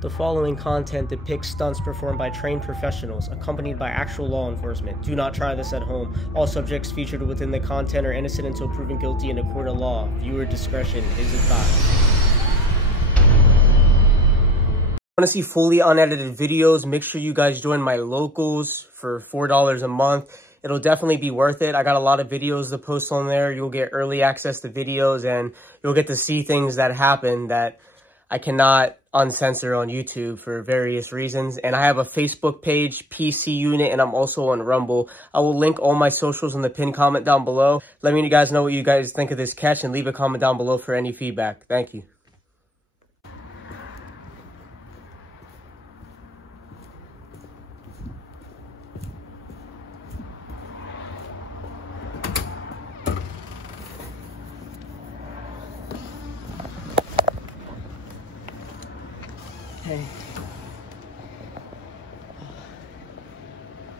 The following content depicts stunts performed by trained professionals, accompanied by actual law enforcement. Do not try this at home. All subjects featured within the content are innocent until proven guilty in a court of law. Viewer discretion is advised. Want to see fully unedited videos? Make sure you guys join my locals for $4 a month. It'll definitely be worth it. I got a lot of videos to post on there. You'll get early access to videos and you'll get to see things that happen that I cannot uncensor on YouTube for various reasons. And I have a Facebook page, PC Unit, and I'm also on Rumble. I will link all my socials in the pinned comment down below. Let me guys know what you guys think of this catch and leave a comment down below for any feedback. Thank you. Hey.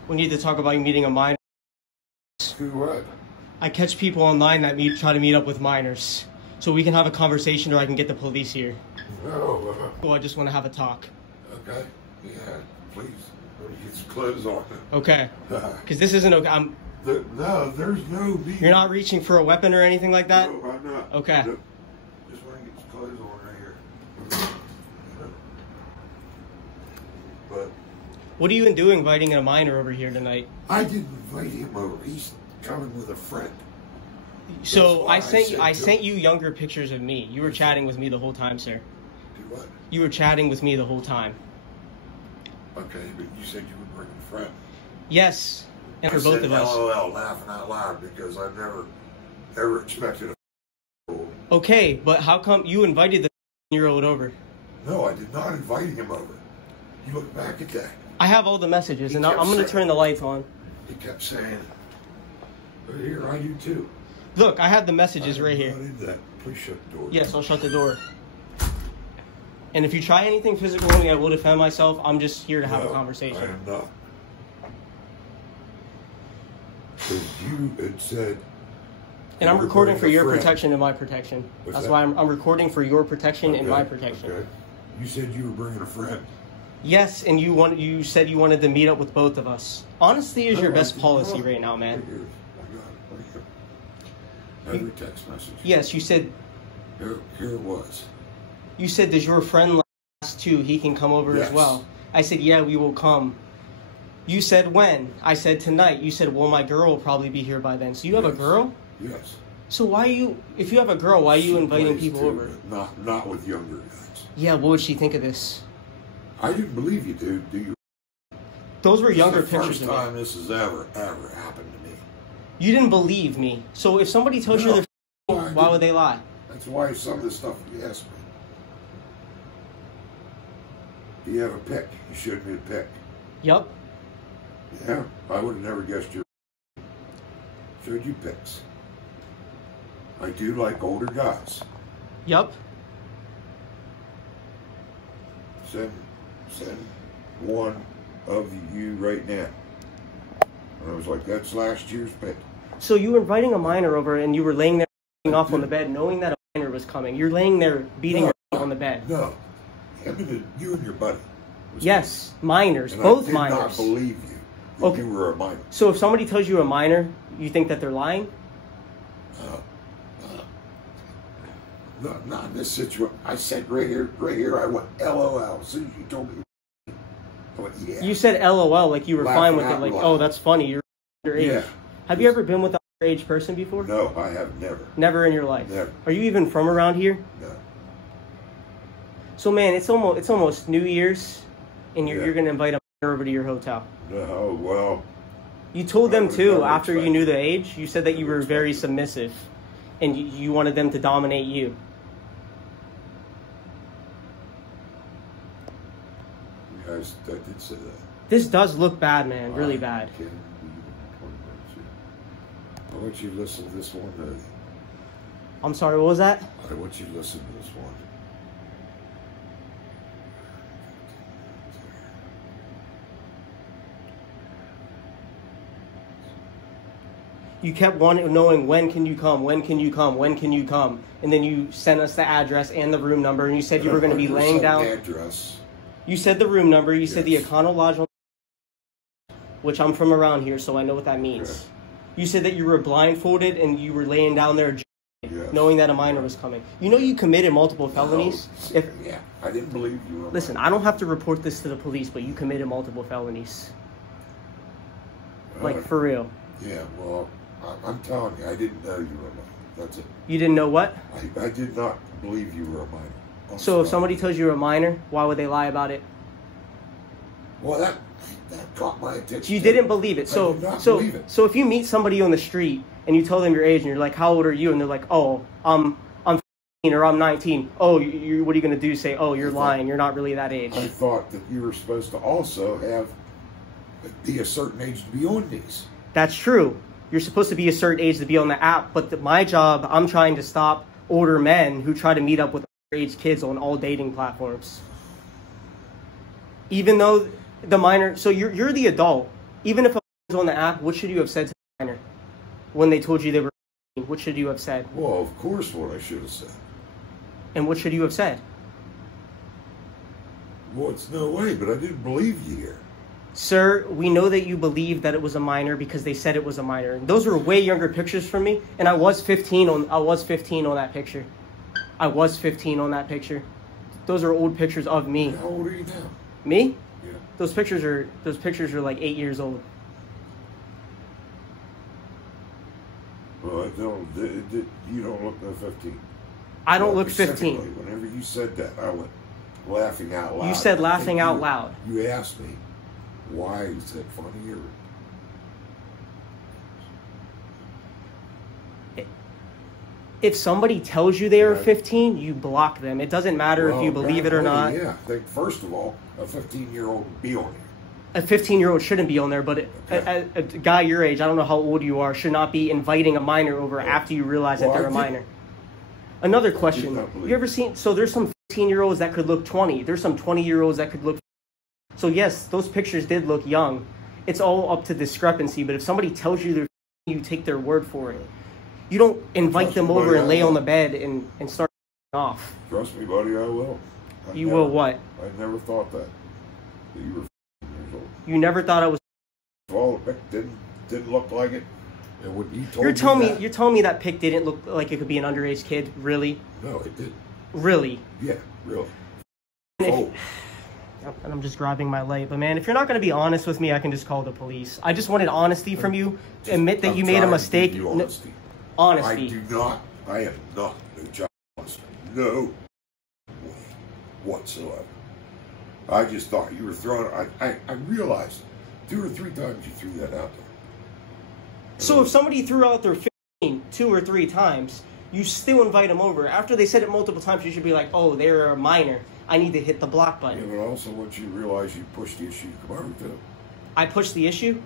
We need to talk about you meeting a minor. Do what? I catch people online that try to meet up with minors. So we can have a conversation or I can get the police here. No. Oh, I just want to have a talk. Okay. Yeah, please. Let me get some clothes on. Okay. Because this isn't okay. No, there's no need. You're not reaching for a weapon or anything like that? No, I'm not. Okay. Just want to get some clothes on right here. But What are you doing inviting a minor over here tonight? I didn't invite him over. He's coming with a friend. So I sent you younger pictures of me. You were chatting with me the whole time, sir. Do what? You were chatting with me the whole time. Okay, but you said you would bring a friend. Yes. And for both of us. LOL, laughing out loud, because I've ever expected a Okay, but how come you invited the year-old over? No, I did not invite him over. You look back at that. I have all the messages, and I'm going to turn the lights on. He kept saying, "But here, I do too." Look, I have the messages right here. Not into that. Please shut the door. Yes, I'll shut the door. And if you try anything physical on me, I will defend myself. I'm just here to have a conversation. I am not. Because you had said... And I'm recording for your protection and my protection. That's why I'm recording for your protection and my protection. Okay. You said you were bringing a friend. Yes, and you said you wanted to meet up with both of us. Honesty is your best policy right now, man. I got it. Right here. Every text message. Yes, you said... Here it was. You said, does your friend last too? He can come over as well. I said, yeah, we will come. You said when? I said tonight. You said, well, my girl will probably be here by then. So you have a girl? Yes. So why if you have a girl, why are you inviting people over? Not with younger guys. Yeah, what would she think of this? I didn't believe you, dude. Do you? Those were younger pictures of me. First time this has ever happened to me. You didn't believe me. So if somebody tells you they're why would they lie? That's why some of the stuff you asked me. Do you have a pic? You showed me a pic. Yup. Yeah, I would have never guessed you. Showed you pics. I do like older guys. Yup. Send one of you right now. And I was like, that's last year's pic. So you were inviting a minor over and you were laying there off on the bed knowing that a minor was coming. You're laying there beating her on the bed. No. You and your buddy. Yes, minors, both minors. I did not believe you. Okay. You were a minor. So if somebody tells you a minor, you think that they're lying? Not in this situation. I said right here, I went LOL as soon as you told me. I went, yeah. You said LOL like you were fine with it, like, loud. Oh, that's funny, you're underage. Yeah. Have you ever been with an underage person before? No, I have never. Never in your life? Never. Are you even from around here? No. So man, it's almost New Year's, and you're gonna invite a minor over to your hotel. No, well. You told them too after you knew the age. You said that you were very submissive, and you wanted them to dominate you. Yes, I did say that. This does look bad, man. Really bad. I want you to listen to this one. I'm sorry, what was that? I want you to listen to this one. You kept knowing when can you come, when can you come, when can you come, and then you sent us the address and the room number, and you said you were going to be laying down. The address. You said the room number. You said the Econo Lodge, which I'm from around here, so I know what that means. Okay. You said that you were blindfolded and you were laying down there knowing that a minor was coming. You know you committed multiple felonies? No. Yeah, I didn't believe you were. Listen, I don't have to report this to the police, but you committed multiple felonies. Like, for real. Yeah, well, I'm telling you, I didn't know you were a minor. That's it. You didn't know what? I did not believe you were a minor. So if somebody tells you you're a minor, why would they lie about it? Well, that caught my attention. You didn't believe it. So if you meet somebody on the street and you tell them your age and you're like, how old are you? And they're like, oh, I'm 15 or I'm 19. Oh, what are you going to do? Say, oh, you're lying. You're not really that age. I thought that you were supposed to also be a certain age to be on these. That's true. You're supposed to be a certain age to be on the app. But my job, I'm trying to stop older men who try to meet up with underage kids on all dating platforms. Even though the minor, so you're the adult. Even if a was on the app, what should you have said to the minor when they told you they were? What should you have said? Well, of course, what I should have said. And what should you have said? Well, it's no way, but I didn't believe you here. Sir, we know that you believe that it was a minor because they said it was a minor. And those were way younger pictures from me, and I was 15 on that picture. I was 15 on that picture. Those are old pictures of me. How old are you now? Me? Yeah. Those pictures are like 8 years old. Well, you don't look no 15. I don't look 15. Whenever you said that, I went laughing out loud. You said laughing out loud. You asked me why you said funny or... If somebody tells you they are 15, you block them. It doesn't matter if you believe it or not. Yeah, I think, first of all, a 15-year-old would be on here. A 15-year-old shouldn't be on there, but a guy your age, I don't know how old you are, should not be inviting a minor over after you realize that they're a minor. Another question. You ever seen, so there's some 15-year-olds that could look 20. There's some 20-year-olds that could look 50. So yes, those pictures did look young. It's all up to discrepancy, but if somebody tells you they're 15, you take their word for it. You don't invite them over and lay on the bed and start off. Trust me, buddy, I will. You will what? I never thought that you were 15 years old. You never thought I was. Well, the pic didn't look like it. And when you told you're telling me that pic didn't look like it could be an underage kid? Really? No, it didn't. Really? Yeah, really. And I'm just grabbing my light. But man, if you're not going to be honest with me, I can just call the police. I just wanted honesty from you. Admit that you made a mistake. Honesty. I am not no child molester. No way whatsoever. I just thought you were throwing, I realized 2 or 3 times you threw that out there. So if somebody threw out their 15 2 or 3 times, you still invite them over. After they said it multiple times, you should be like, oh, they're a minor. I need to hit the block button. Yeah, but also once you realize you pushed the issue to come over to. I pushed the issue?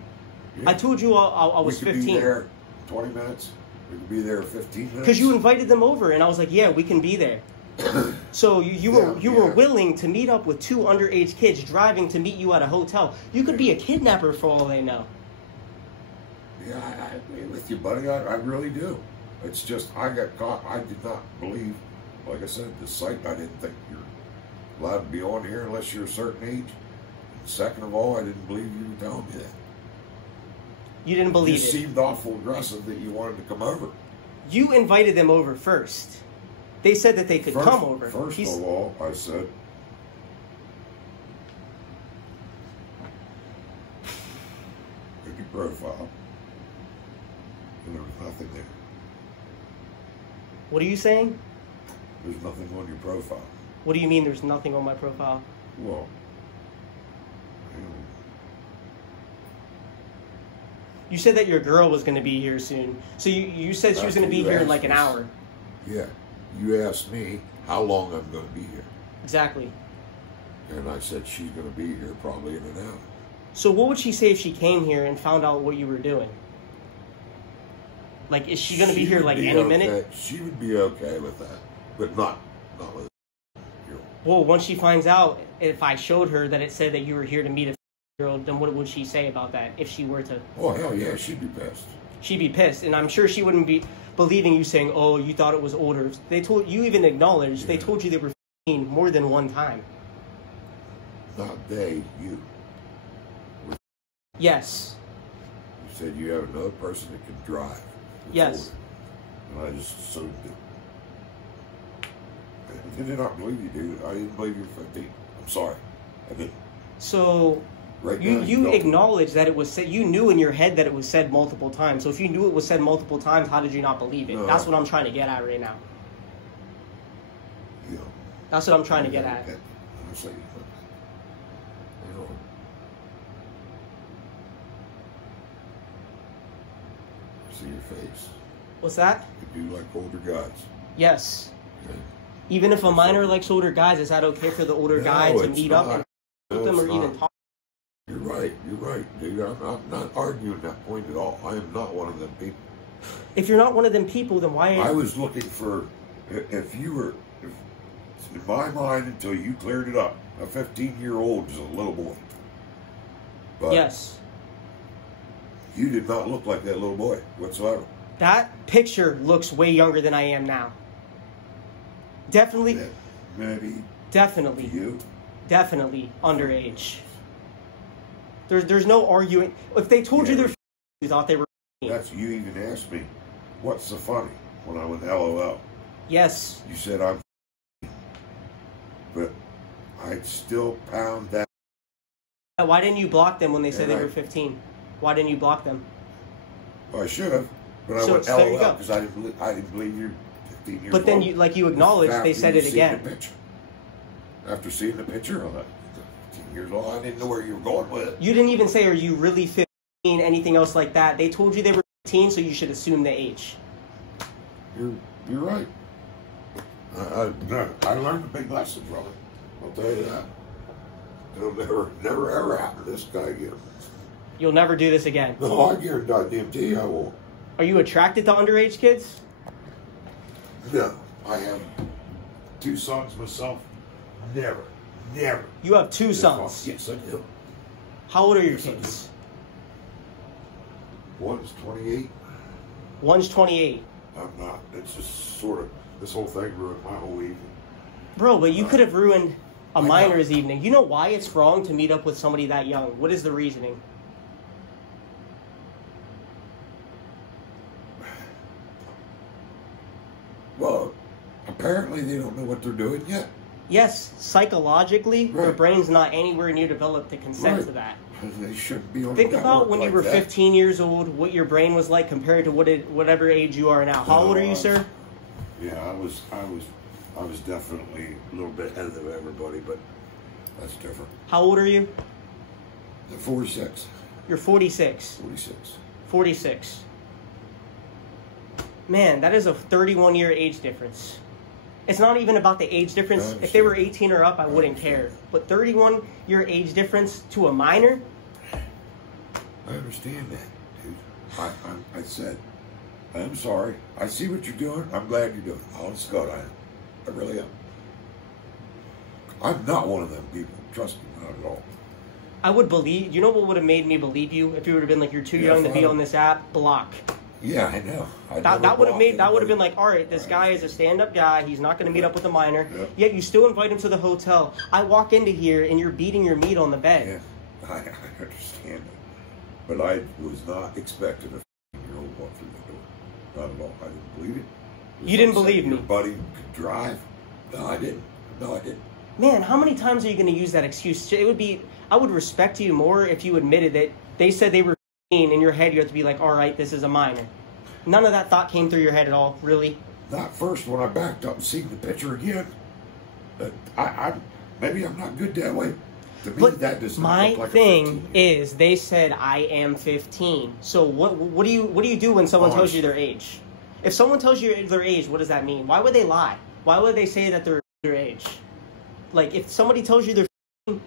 Yeah. I told you I was 15. We could be there 20 minutes. We could be there 15 minutes. Because you invited them over, and I was like, yeah, we can be there. So you were willing to meet up with 2 underage kids driving to meet you at a hotel. You could be a kidnapper for all they know. Yeah, I agree with you, buddy. I really do. It's just, I got caught. I did not believe, like I said, the site, I didn't think you're allowed to be on here unless you're a certain age. And second of all, I didn't believe you were telling me that. You didn't believe it. It seemed awful aggressive that you wanted to come over. You invited them over first. They said that they could come over. First of all, I said, look at your profile. And there was nothing there. What are you saying? There's nothing on your profile. What do you mean there's nothing on my profile? Well, you said that your girl was going to be here soon. So you said she was going to be here in like an hour. Yeah. You asked me how long I'm going to be here. Exactly. And I said she's going to be here probably in an hour. So what would she say if she came here and found out what you were doing? Like, is she going to be here like any minute? She would be okay with that, but not with you. Well, once she finds out, if I showed her that it said that you were here to meet a girl, then what would she say about that if she were to? Oh, hell yeah, she'd be pissed. She'd be pissed, and I'm sure she wouldn't be believing you saying, oh, you thought it was older. They told you, even acknowledged, they told you they were 15 more than one time. Not they, you. Yes. You said you have another person that can drive. Yes. Older. And I just assumed it. I did not believe you, dude. I didn't believe you were 15. I'm sorry. I didn't. So right you acknowledge that it was said. You knew in your head that it was said multiple times. So if you knew it was said multiple times, how did you not believe it? That's what I'm trying to get at right now. Yeah. That's what I'm trying to get at. Honestly, you know, see your face. What's that? You do like older guys. Yes. Okay. Even if a minor likes older guys, is that okay for the older guy to meet up and with them or even talk? You're right, dude. I'm not arguing that point at all. I am not one of them people. If you're not one of them people, then why? I was looking for, if in my mind, until you cleared it up, a 15-year-old is a little boy. But yes. You did not look like that little boy whatsoever. That picture looks way younger than I am now. Definitely. Yeah, maybe. Definitely. You? Definitely underage. There's no arguing. If they told you they're you thought they were. That's, you even asked me, what's so funny when I went LOL? Yes. You said I'm but I'd still pound that. Why didn't you block them when they said they were 15? Why didn't you block them? Well, I should have, but I went LOL because I didn't believe you're 15 years old. But then you acknowledged they said it again. After seeing the picture, I'm like, 15 years old, I didn't know where you were going with it. You didn't even say, are you really 15, anything else like that. They told you they were 15, so you should assume the age. You're right. I learned a big lesson from it. I'll tell you that. It'll never ever happen to this guy again. You'll never do this again. No, I guarantee you I won't. Are you attracted to underage kids? No. I have 2 sons myself. Never. You have 2 sons? Yes, I do. How old are your kids? One's 28. One's 28. I'm not. It's just sort of, this whole thing ruined my whole evening. Bro, but you could have ruined a minor's evening. You know why it's wrong to meet up with somebody that young? What is the reasoning? Well, apparently they don't know what they're doing yet. Yes, psychologically, their brain's not anywhere near developed to consent to that. They shouldn't be on. Think about when you were 15 years old, what your brain was like compared to whatever age you are now. How old are you, sir? Yeah, I was definitely a little bit ahead of everybody, but that's different. How old are you? 46. You're 46. 46. Man, that is a 31-year age difference. It's not even about the age difference. If they were 18 or up, I wouldn't care. But 31-year age difference to a minor? I understand that, dude. I said, I'm sorry. I see what you're doing. I'm glad you're doing it. Honest to God, I am. I really am. I'm not one of them people. Trust me, not at all. I would believe. You know what would have made me believe you? If you would have been like, you're too young to be on this app, block. Yeah, I know. That would have been like, all right, this guy is a stand-up guy. He's not going to meet up with a minor. Yet you still invite him to the hotel. I walk into here and you're beating your meat on the bed. Yeah, I understand that. But I was not expecting a 15-year-old walk through the door. Not at all. I didn't believe it. You didn't believe me? Your buddy could drive. No, I didn't. Man, how many times are you going to use that excuse? I would respect you more if you admitted that they said they were 15. In your head, you have to be like, all right, this is a minor. None of that thought came through your head at all, really? Not first when I backed up and seen the picture again. Maybe I'm not good that way. To me, that does not look like my thing is, they said I am 15. So what do you do when someone tells you their age? If someone tells you their age, what does that mean? Why would they lie? Why would they say that they're their age? Like, if somebody tells you they're 15,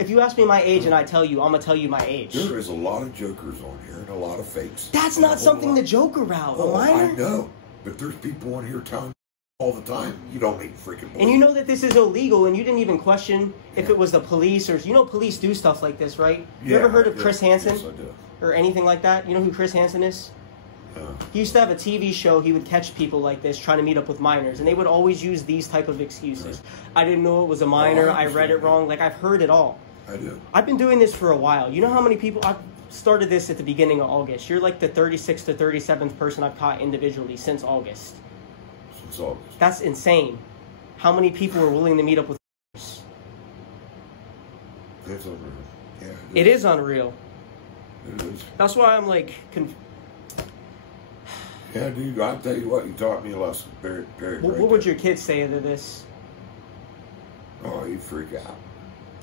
if you ask me my age and I tell you, I'm going to tell you my age. There is a lot of jokers on here and a lot of fakes. That's not something to joke about. Oh, I know. But there's people on here telling all the time, you don't need freaking believe. And you know that this is illegal, and you didn't even question if it was the police, or, you know, police do stuff like this, right? You ever heard of Chris Hansen? Yes, I do. Or anything like that? You know who Chris Hansen is? He used to have a TV show. He would catch people like this trying to meet up with minors, and they would always use these type of excuses. I didn't know it was a minor. I read it wrong. Like, I've heard it all. I do. I've been doing this for a while. You know how many people... I've started this at the beginning of August. You're like the 36th to 37th person I've caught individually since August. Since August. That's insane. How many people are willing to meet up with us? That's unreal. Yeah, it is unreal. It is. That's why I'm like... Yeah, dude, I'll tell you what, you taught me a lesson. Very, very What would your kids say to this? Oh, he'd freak out.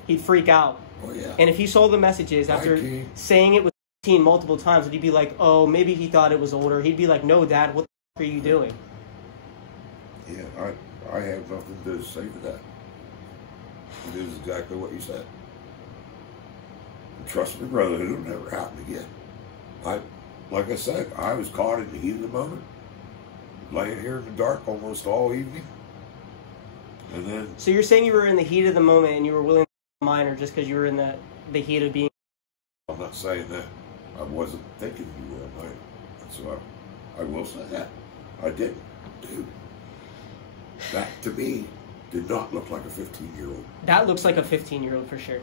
He'd freak out. Oh, yeah. And if he saw the messages after saying it was 15 multiple times, would he be like, oh, maybe he thought it was older? He'd be like, no, Dad, what the f are you doing? Yeah, I have nothing to say to that. It is exactly what you said. And trust me, brother, it'll never happen again. Like I said, I was caught in the heat of the moment, laying here in the dark almost all evening. And then... So you're saying you were in the heat of the moment and you were willing to be a minor just because you were in the heat of being... I'm not saying that. I wasn't thinking you were a minor. So I will say that. I didn't. Dude, that to me did not look like a 15-year-old. That looks like a 15-year-old for sure.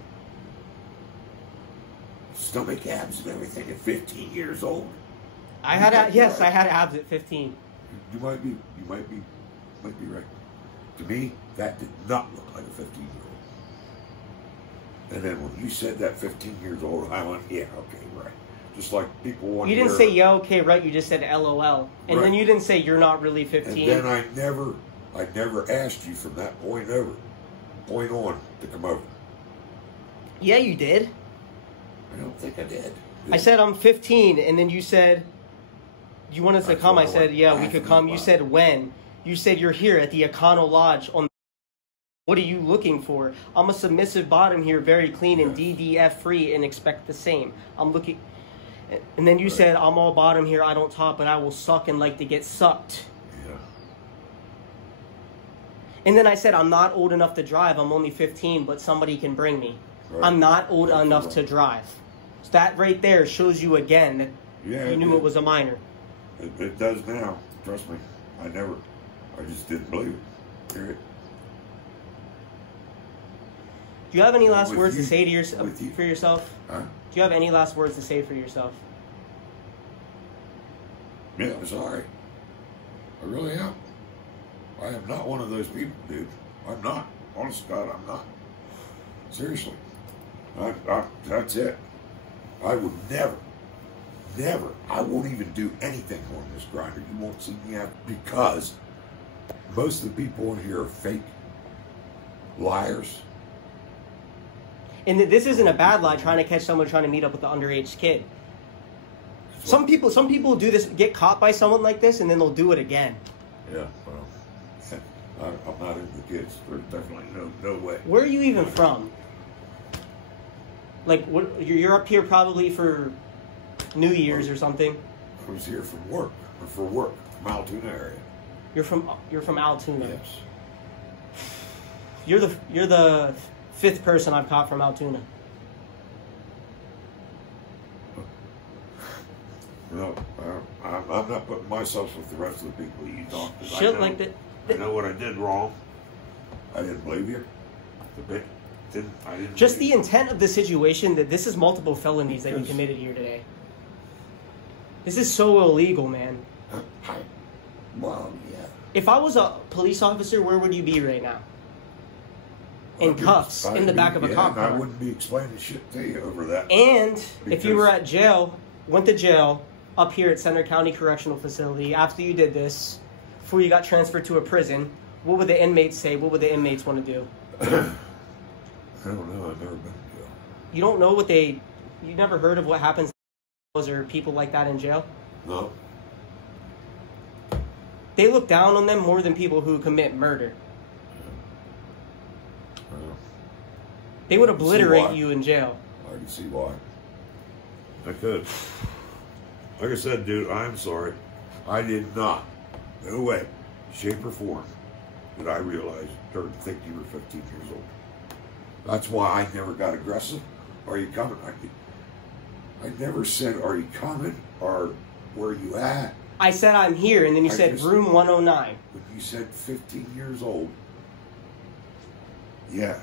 Stomach abs and everything at 15 years old. I had abs at 15. You might be right. To me, that did not look like a 15-year-old. And then when you said that 15 years old, I went, yeah, okay, right. Just like people want to You didn't say, yeah, okay, right. You just said LOL. And then you didn't say you're not really 15. And then I never asked you from that point on to come over. Yeah, you did. I don't think I did. I said I'm 15, and then you said you wanted to come. I said, yeah, we could come. You said when. You said you're here at the Econo Lodge. What are you looking for? I'm a submissive bottom here, very clean and DDF free, and expect the same. I'm looking. And then you said, I'm all bottom here. I don't top, but I will suck and like to get sucked. Yeah. And then I said, I'm not old enough to drive. I'm only 15, but somebody can bring me. Right. I'm not old enough to drive. So that right there shows you again that you knew it was a minor. It does now. Trust me. I just didn't believe it. Period. Do you have any last words to say to for yourself? Huh? Do you have any last words to say for yourself? Yeah, I'm sorry. I really am. I am not one of those people, dude. I'm not. Honest to God, I'm not. Seriously. That's it. I would never, I won't even do anything on this grinder. You won't see me out because most of the people in here are fake liars. And this isn't a bad lie trying to catch someone trying to meet up with the underage kid. Some people do this, get caught by someone like this, and then they'll do it again. Yeah, well, I'm not into the kids. There's definitely no way. Where are you even from? Like, what? You're up here probably for New Year's or something. I was here from work, from Altoona area. You're from Altoona. Yes. You're the fifth person I've caught from Altoona. No, I'm not putting myself with the rest of the people you talk to. Shit like that. I know what I did wrong. I didn't believe you. I didn't. Just the intent of the situation that this is multiple felonies that you committed here today. This is so illegal, man. Well, yeah. If I was a police officer, where would you be right now? In cuffs, in the back of a cop car. I wouldn't be explaining shit to you over that. And if you were at jail, went to jail, up here at Center County Correctional Facility, after you did this, before you got transferred to a prison, what would the inmates say? What would the inmates want to do? I don't know. I've never been to jail. You don't know you never heard of what happens or people like that in jail? No. They look down on them more than people who commit murder. They would obliterate you in jail. I can see why. I could. Like I said, dude, I'm sorry. I did not, no way, shape or form, did I realize or think you were 15 years old. That's why I never got aggressive. Are you coming? I never said, are you coming? Or where are you at? I said, I'm here, and then you said room 109. When you said 15 years old, yeah.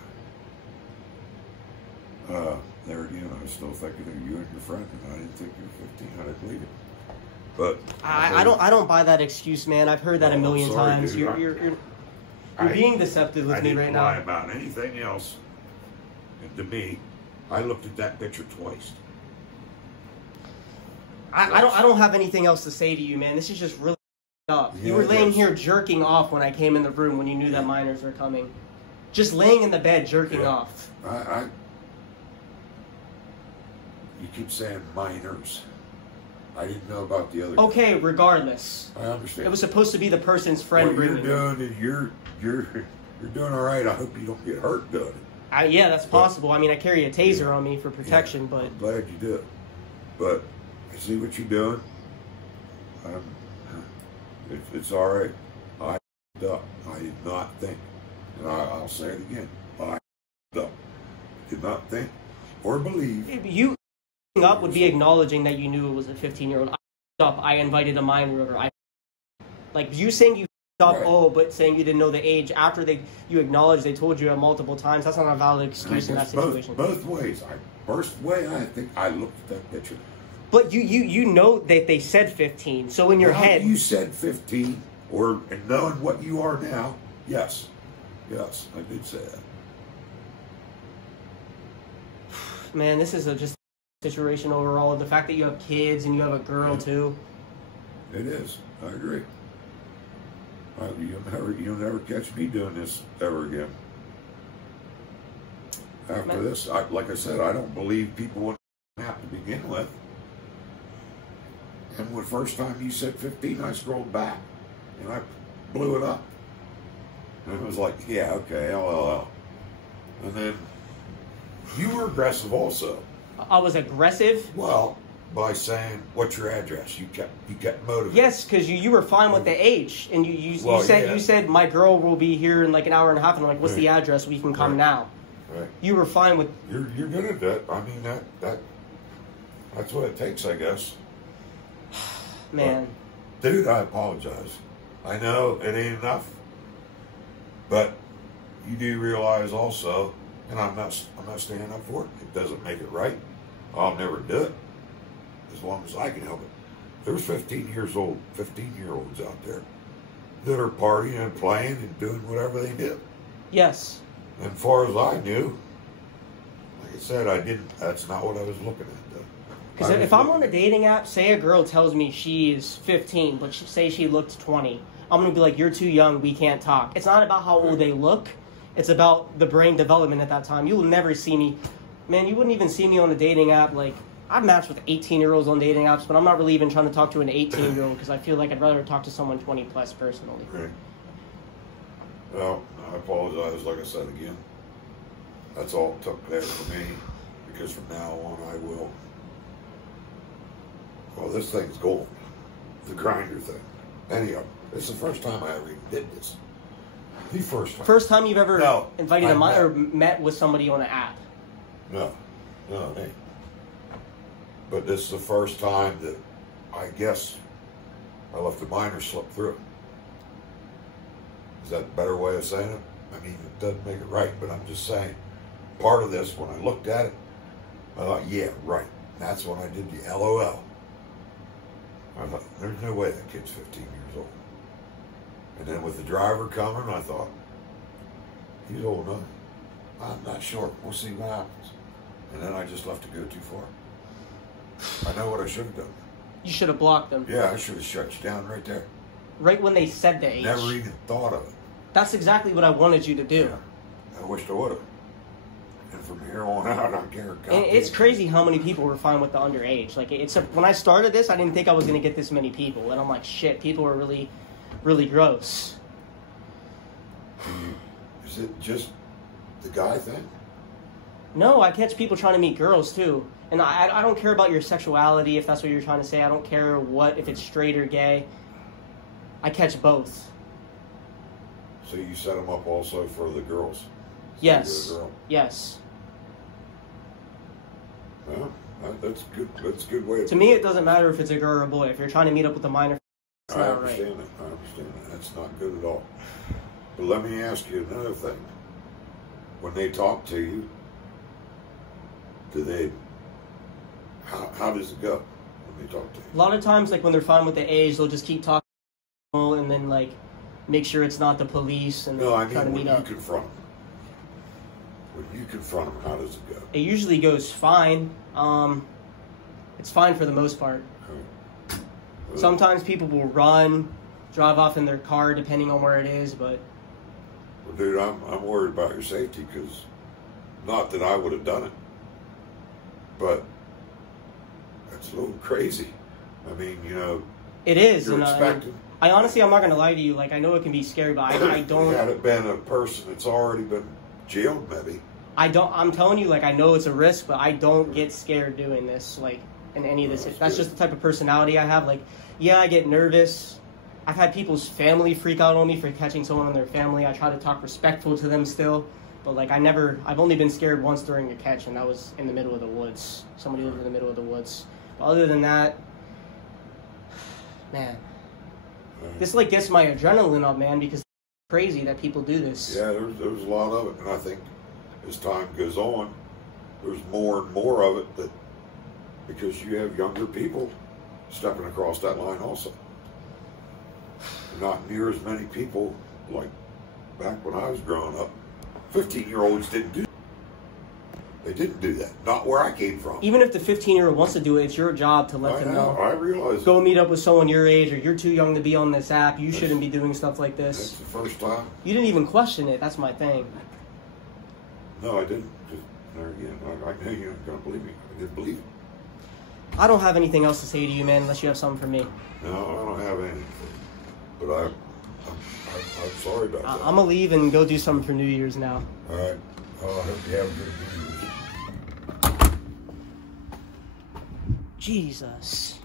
there again, I was still thinking of you and your friend, and I didn't think you were 15. I didn't believe it. But I don't buy that excuse, man. I've heard that a million times. Dude, you're being deceptive with me right now. I didn't lie about anything else. And to me, I looked at that picture twice. I don't have anything else to say to you, man. This is just really up. Yeah, you were laying here jerking off when I came in the room when you knew that minors were coming. Just laying in the bed jerking off. You keep saying minors. I didn't know about the other. Okay, regardless. I understand. It was supposed to be the person's friend. What you're doing, and you're doing all right. I hope you don't get hurt doing it. Yeah, that's possible. I mean, I carry a taser on me for protection, but I'm glad you did. But I see what you're doing. It's all right. I up. I did not think, and I'll say it again. I up. Did not think or believe. You up would be acknowledging that you knew it was a 15-year-old. I invited a minor over. Like you saying you up, right. But saying you didn't know the age after you acknowledged they told you multiple times. That's not a valid excuse in that situation. Both ways. First way, I think I looked at that picture. But you know that they said 15, so in your head you said 15, and knowing what you are now, yes, I did say that. Man, this is just a situation overall. The fact that you have kids and you have a girl too. It is. I agree. You'll never catch me doing this ever again. After this, like I said, I don't believe people want to have to begin with. And the first time you said 15, I scrolled back and I blew it up. And it was like, yeah, okay, LOL. And then you were aggressive also. I was aggressive? Well, by saying, what's your address? You kept motivated. Yes, because you were fine with the age. And you said, my girl will be here in like an hour and a half. And I'm like, what's the address? We can come now. Right. You were fine with... You're good at that. I mean, that's what it takes, I guess. Man. But, dude, I apologize. I know it ain't enough. But you do realize also, and I'm not standing up for it. It doesn't make it right. I'll never do it. As long as I can help it. There's 15-year-olds out there that are partying and playing and doing whatever they do. Yes. And as far as I knew, like I said, that's not what I was looking at, though. Because if I'm on a dating app, say a girl tells me she's 15, but say she looked 20, I'm going to be like, you're too young, we can't talk. It's not about how old they look. It's about the brain development at that time. You will never see me. Man, you wouldn't even see me on a dating app. Like, I've matched with 18-year-olds on dating apps, but I'm not really even trying to talk to an 18-year-old because I feel like I'd rather talk to someone 20-plus personally. Right. Well, I apologize, like I said again. That's all it took there for me, because from now on I will. Well, this thing's gold. The grinder thing. Anyhow, it's the first time I ever even did this. The first time. First time you've ever invited or met with somebody on an app? No, it ain't. But this is the first time that I guess I left a minor slip through. Is that a better way of saying it? I mean, it doesn't make it right, but I'm just saying, part of this, when I looked at it, I thought, yeah, right. That's when I did the LOL. I thought, there's no way that kid's 15 years old. And then with the driver coming, I thought, he's old enough. I'm not sure. We'll see what happens. And then I just left it go too far. I know what I should have done. You should have blocked them. Yeah, I should have shut you down right there. Right when they said the age. Never even thought of it. That's exactly what I wanted you to do. Yeah. I wished I would have. And from here on out, I care. And it's crazy how many people were fine with the underage. Like, when I started this, I didn't think I was going to get this many people. And I'm like, shit, people are really, really gross. Is it just the guy thing? No, I catch people trying to meet girls, too. And I don't care about your sexuality, if that's what you're trying to say. I don't care if it's straight or gay. I catch both. So you set them up also for the girls? Yes. Yes. Well, that's good. That's a good way. To me, it doesn't matter if it's a girl or a boy. If you're trying to meet up with a minor, it's not right. I understand that. That's not good at all. But let me ask you another thing. When they talk to you, do they, how does it go when they talk to you? A lot of times, like when they're fine with the age, they'll just keep talking and then like make sure it's not the police and No, I try to mean meet when up. you confront them. When you confront them, how does it go? It usually goes fine. It's fine for the most part. Sometimes people will run, drive off in their car, depending on where it is, but... Well, dude, I'm worried about your safety, because not that I would have done it, but that's a little crazy. I mean, you know... It is. You're and expecting... I honestly, I'm not going to lie to you. Like, I know it can be scary, but I don't... Had it been a person that's already been jailed, maybe. I'm telling you, like, I know it's a risk, but I don't get scared doing this, like, in any of this. That's just the type of personality I have. Like, yeah, I get nervous. I've had people's family freak out on me for catching someone in their family. I try to talk respectful to them still. But, like, I've only been scared once during a catch, and that was in the middle of the woods. Somebody lived in the middle of the woods. But other than that, man, this, like, gets my adrenaline up, man, because it's crazy that people do this. Yeah, there's a lot of it, and I think as time goes on, there's more and more of it, that because you have younger people stepping across that line also. Not near as many people like back when I was growing up. 15-year-olds didn't do that. They didn't do that. Not where I came from. Even if the 15-year-old wants to do it, it's your job to let them know. I realize. Go meet up with someone your age, or you're too young to be on this app. You shouldn't be doing stuff like this. That's the first time. You didn't even question it. That's my thing. No, I didn't. Just there again. I know you aren't gonna believe me. I didn't believe it. I don't have anything else to say to you, man, unless you have something for me. No, I don't have anything. But I'm sorry about that. I'm gonna leave and go do something for New Year's now. All right. Oh, I hope you have a good New Year's. Jesus.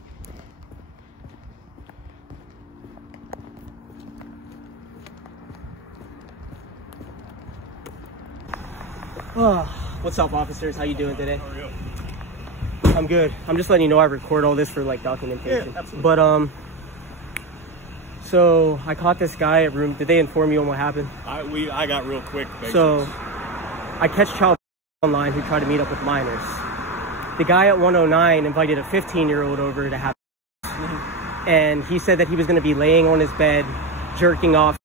Oh, what's up, officers? How you doing today? How are you? I'm good. I'm just letting you know I record all this for like documentation. Yeah, absolutely. But so I caught this guy at room. Did they inform you on what happened? I got real quick. Basically. So I catch child online who tried to meet up with minors. The guy at 109 invited a 15-year-old over to have, and he said that he was going to be laying on his bed, jerking off.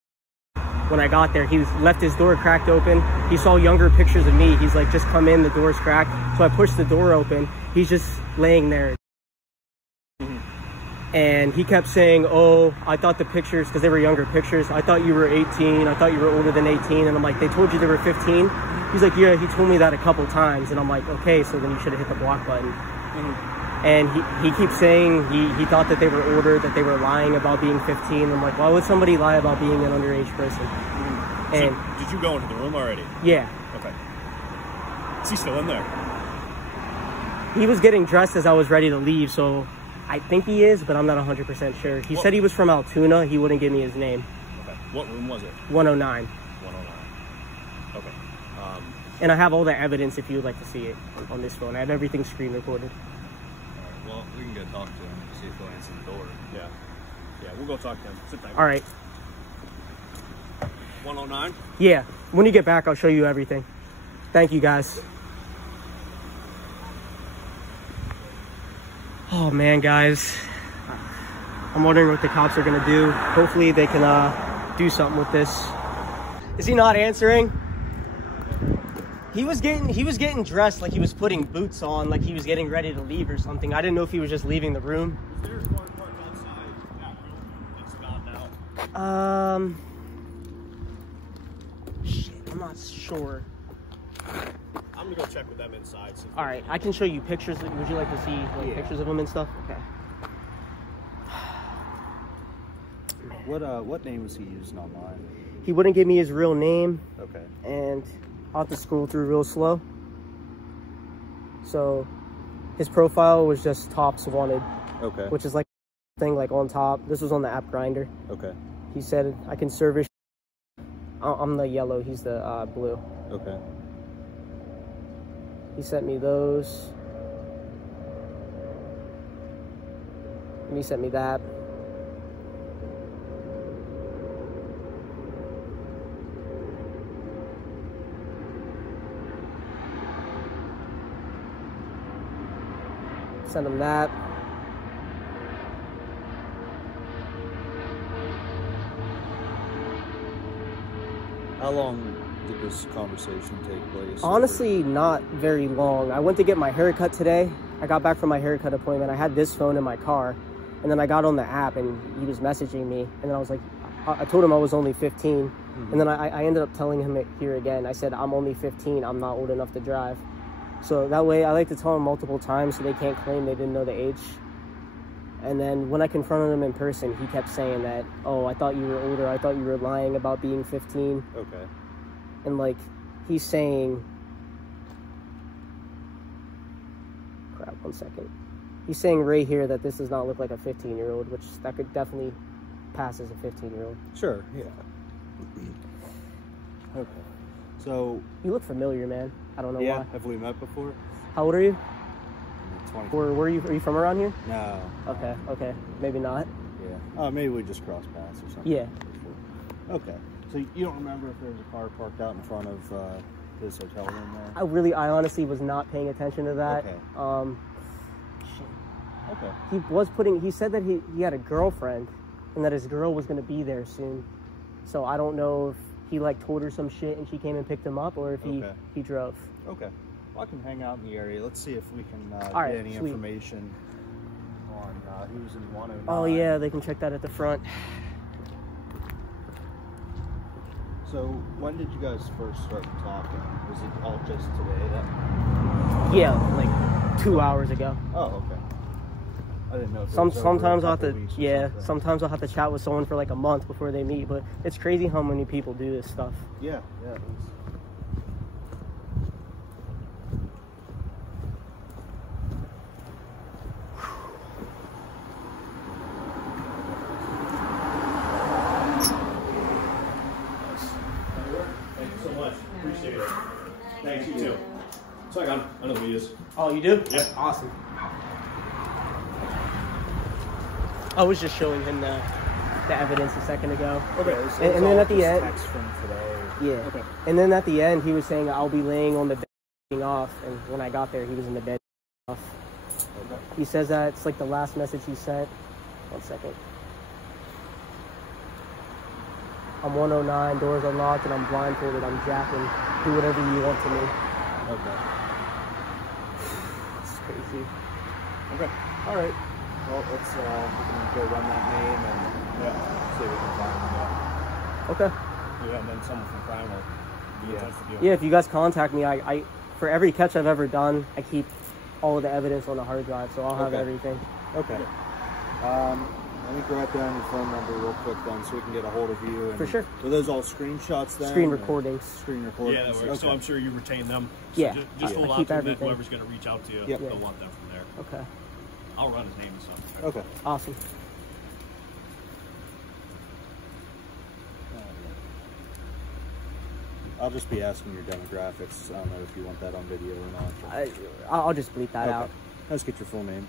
When I got there, he left his door cracked open. He saw younger pictures of me. He's like, just come in, the door's cracked. So I pushed the door open. He's just laying there. And he kept saying, oh, I thought the pictures, because they were younger pictures, I thought you were 18, I thought you were older than 18. And I'm like, they told you they were 15? He's like, yeah, he told me that a couple times. And I'm like, okay, so then you should have hit the block button. And he keeps saying he thought that they were older, that they were lying about being 15. I'm like, why would somebody lie about being an underage person? And did you go into the room already? Yeah. Okay. Is he still in there? He was getting dressed as I was ready to leave, so I think he is, but I'm not 100% sure. He said he was from Altoona. He wouldn't give me his name. Okay. What room was it? 109. 109. Okay. And I have all the evidence if you would like to see it on this phone. I have everything screen recorded. Well, we can go talk to him, see if he'll answer the door. Yeah. Yeah, we'll go talk to him. Sit tight. All right. 109? Yeah. When you get back, I'll show you everything. Thank you, guys. Oh, man, guys. I'm wondering what the cops are going to do. Hopefully they can do something with this. Is he not answering? He was getting dressed like he was putting boots on, like he was getting ready to leave or something. I didn't know if he was just leaving the room. Is there a car parked outside that room? It's gone now. Shit, I'm not sure. I'm gonna go check with them inside. All right, I can show you pictures. Would you like to see pictures of him and stuff? Okay. What name was he using online? He wouldn't give me his real name. Okay. And I'll have to scroll through real slow. So his profile was just tops wanted. Okay. Which is like thing like on top. This was on the app Grinder. Okay. He said I can service. I'm the yellow. He's the blue. Okay. He sent me those. And he sent me that. Send him that. How long did this conversation take place? Honestly, not very long. I went to get my haircut today. I got back from my haircut appointment. I had this phone in my car, and then I got on the app, and he was messaging me, and then I was like, I told him I was only 15, and then I ended up telling him it here again. I said, I'm only 15. I'm not old enough to drive. So that way, I like to tell them multiple times so they can't claim they didn't know the age. And then when I confronted him in person, he kept saying that, oh, I thought you were older. I thought you were lying about being 15. Okay. And like, he's saying, crap, 1 second. He's saying right here that this does not look like a 15-year-old, which that could definitely pass as a 15-year-old. Sure, yeah. Okay. So... You look familiar, man. I don't know why. Have we met before? How old are you? 20. Where are you from around here? No. Okay. Maybe not. Yeah. Oh, maybe we just crossed paths or something. Yeah. Okay. So you don't remember if there was a car parked out in front of his hotel room there? I honestly was not paying attention to that. Okay. Okay. He said that he had a girlfriend and that his girl was going to be there soon. So I don't know if he like told her some shit and she came and picked him up, or if he drove. Okay. Well, I can hang out in the area. Let's see if we can get any information on who's in 109. Oh yeah, they can check that at the front. So when did you guys first start talking? Was it all just today? Yeah, like 2 hours ago. Oh, okay. I didn't know. Sometimes I'll have to, sometimes I'll have to chat with someone for like a month before they meet, but it's crazy how many people do this stuff. Yeah, it is. Thank you so much. Appreciate it. Thanks, you too. So I know who he is. Oh, you do? Yeah. Awesome. I was just showing him the evidence a second ago. Okay. And then at the end, text from today. Yeah. Okay. And then at the end, he was saying I'll be laying on the bed off, and when I got there, he was in the bed off. Okay. He says that it's like the last message he sent. 1 second. I'm 109, doors unlocked, and I'm blindfolded. I'm jacking. Do whatever you want to me. Okay. It's crazy. Okay. All right. Well, let's we can go run that name and see if we can find him. Okay. Yeah, and then someone from crime will be in touch with you. Yeah, if you guys contact me, I for every catch I've ever done, I keep all of the evidence on the hard drive, so I'll have everything. Okay. Let me grab down your phone number real quick then, so we can get a hold of you. And for sure. Were those all screenshots then? Screen recordings. Screen recordings. Yeah, that works. Okay. So I'm sure you retain them. So Yeah. Just hold I on keep to them, and everything. whoever's going to reach out to you, they'll want them from there. Okay. I'll run his name and stuff. Okay. Awesome. I'll just be asking your demographics. I don't know if you want that on video or not. I'll just bleep that out. Let's get your full name.